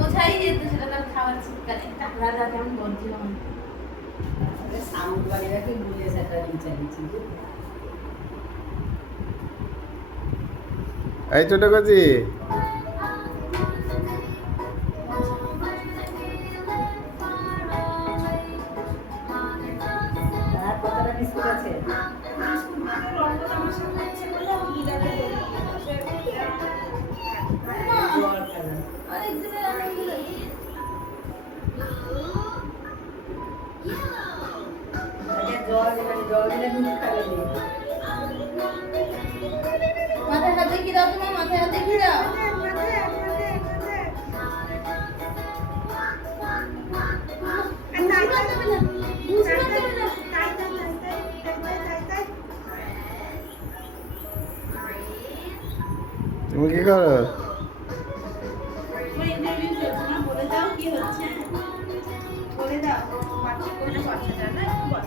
বোঝাই যেত সেটা তার খাবার চিৎকারে টাকলা কেমন গর্জিত হয়। সাউন্ড বাড়িটাকে ভুলে সেটা নিচে এই ছোট কচি তার কতটা বিস্কুট আছে জল খাবে আরেকদিনের আনন্দ জল দিলে দুধ খাবে না মাথায় হাত দেখিয়ে দাও, তোমার মাথায় হাত দেখিয়ে দাও। তুমি কি করো? তোমার ইন্টারভিউ চলছে না, বলে দাও কি হচ্ছে, বলে দাও। বাচ্চা কোনটা বাচ্চাটা না, একটু বলো।